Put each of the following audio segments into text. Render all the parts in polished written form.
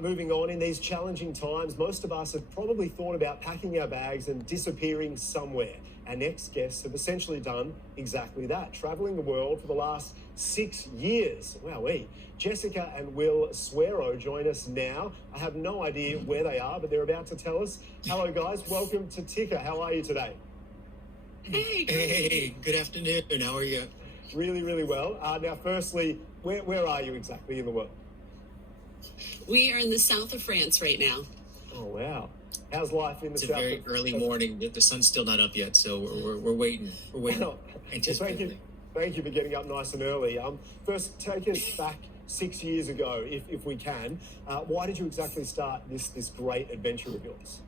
Moving on, in these challenging times, most of us have probably thought about packing our bags and disappearing somewhere. Our next guests have essentially done exactly that, travelling the world for the last 6 years. Wowee. Jessica and Will Suero join us now. I have no idea where they are, but they're about to tell us. Hello, guys. Welcome to Ticker. How are you today? Hey, good afternoon. How are you? Really, really well. Now, firstly, where are you exactly in the world? We are in the south of France right now. Oh, wow. How's life in the south? It's a very early morning. The sun's still not up yet, so we're waiting. We're waiting. Well, thank you for getting up nice and early. First, take us back 6 years ago, if we can. Why did you exactly start this great adventure of yours?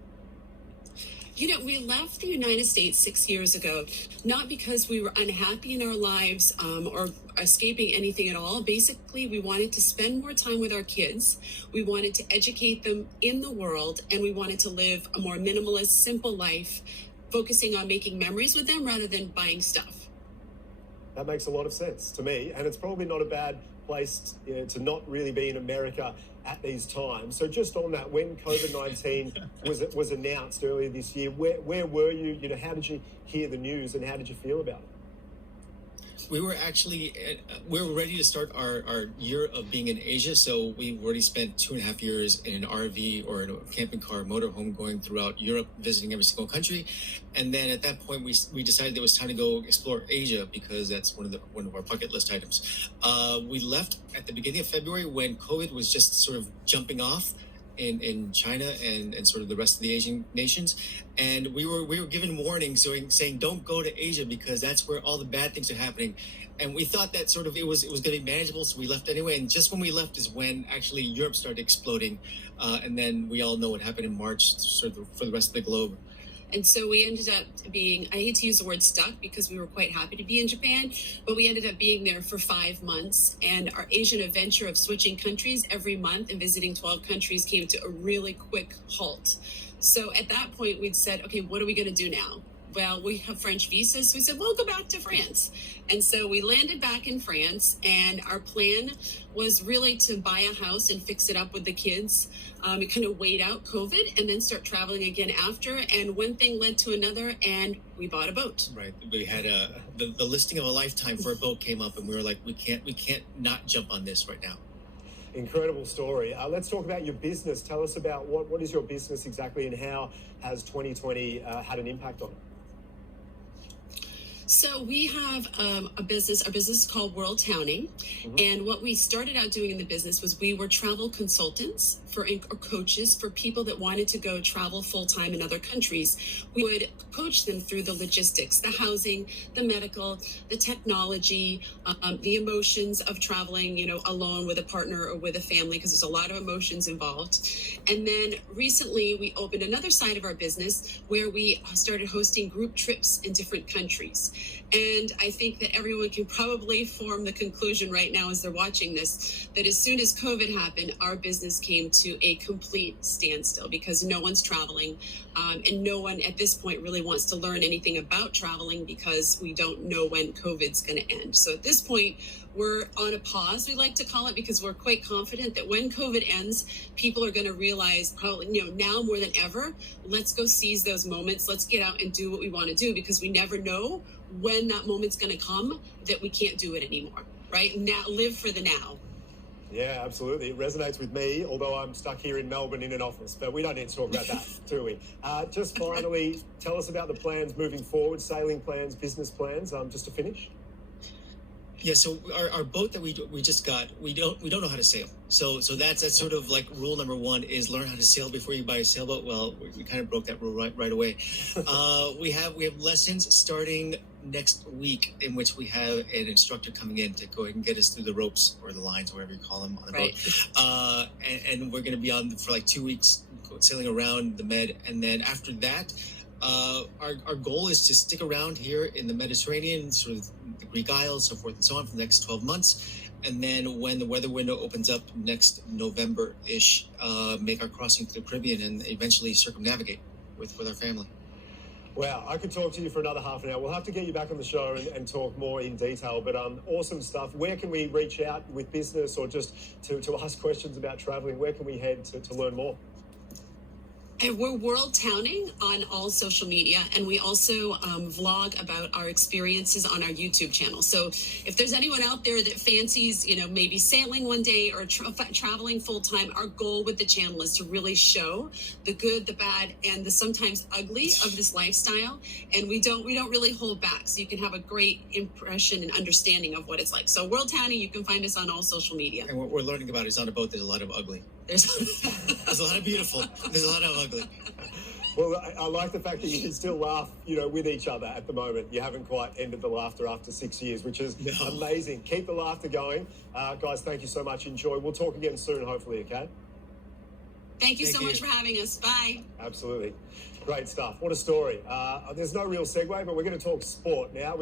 You know, we left the United States 6 years ago, not because we were unhappy in our lives or escaping anything at all. Basically, we wanted to spend more time with our kids. We wanted to educate them in the world, and we wanted to live a more minimalist, simple life, focusing on making memories with them rather than buying stuff. That makes a lot of sense to me, and it's probably not a bad place to not really be in America at these times. So just on that, when COVID-19 was announced earlier this year, where were you? You know, how did you hear the news and how did you feel about it? We were actually, we were ready to start our year of being in Asia. So we've already spent 2.5 years in an RV or in a camping car motorhome going throughout Europe, visiting every single country. And then at that point, we decided it was time to go explore Asia because that's one of our bucket list items. We left at the beginning of February when COVID was just sort of jumping off in China and sort of the rest of the Asian nations, and we were given warnings saying don't go to Asia because that's where all the bad things are happening, and we thought that sort of it was going to be manageable, so we left anyway. And just when we left is when actually Europe started exploding, and then we all know what happened in March sort of for the rest of the globe. And so we ended up being, I hate to use the word stuck because we were quite happy to be in Japan, but we ended up being there for 5 months. And our Asian adventure of switching countries every month and visiting 12 countries came to a really quick halt. So at that point, we'd said, okay, what are we going to do now? Well, we have French visas, so we said, we'll go back to France. And so we landed back in France, and our plan was really to buy a house and fix it up with the kids. And kind of wait out COVID and then start traveling again after. And one thing led to another, and we bought a boat. Right. We had the listing of a lifetime for a boat came up, and we were like, we can't not jump on this right now. Incredible story. Let's talk about your business. Tell us about what is your business exactly, and how has 2020 had an impact on it? So we have a business. Our business is called Worldtowning. And what we started out doing in the business was we were travel consultants or coaches for people that wanted to go travel full-time in other countries. We would coach them through the logistics, the housing, the medical, the technology, the emotions of traveling, you know, alone with a partner or with a family, because there's a lot of emotions involved. And then recently we opened another side of our business where we started hosting group trips in different countries. And I think that everyone can probably form the conclusion right now as they're watching this, that as soon as COVID happened, our business came to a complete standstill because no one's traveling. And no one at this point really wants to learn anything about traveling because we don't know when COVID's going to end. So at this point, we're on a pause, we like to call it, because we're quite confident that when COVID ends, people are going to realize probably, you know, now more than ever, let's go seize those moments. Let's get out and do what we want to do, because we never know when that moment's going to come that we can't do it anymore, right? Now, live for the now. Yeah, absolutely. It resonates with me, although I'm stuck here in Melbourne in an office, but we don't need to talk about that, do we? Just finally, tell us about the plans moving forward, sailing plans, business plans, just to finish. Yeah, so our boat that we just got, we don't know how to sail. So that's sort of like rule number one is learn how to sail before you buy a sailboat. Well, we kind of broke that rule right away. We have lessons starting next week in which we have an instructor coming in to go and get us through the ropes or the lines, whatever you call them on the boat. And we're going to be on for like 2 weeks sailing around the Med, and then after that, our goal is to stick around here in the Mediterranean, sort of the Greek Isles, so forth and so on, for the next 12 months. And then when the weather window opens up next November-ish, make our crossing to the Caribbean and eventually circumnavigate with our family. Wow, I could talk to you for another half an hour. We'll have to get you back on the show and talk more in detail. But awesome stuff. Where can we reach out with business or just to ask questions about traveling? Where can we head to learn more? And we're Worldtowning on all social media, and we also vlog about our experiences on our YouTube channel. So if there's anyone out there that fancies, maybe sailing one day or traveling full time, our goal with the channel is to really show the good, the bad, and the sometimes ugly of this lifestyle. And we don't really hold back, so you can have a great impression and understanding of what it's like. So Worldtowning, you can find us on all social media. And what we're learning about is on a boat, there's a lot of ugly. There's a lot of beautiful. There's a lot of ugly. Well, I like the fact that you can still laugh, with each other at the moment. You haven't quite ended the laughter after 6 years, which is amazing. Keep the laughter going. Guys, thank you so much. Enjoy. We'll talk again soon, hopefully, okay? Thank you so much for having us. Bye. Absolutely. Great stuff. What a story. There's no real segue, but we're going to talk sport now.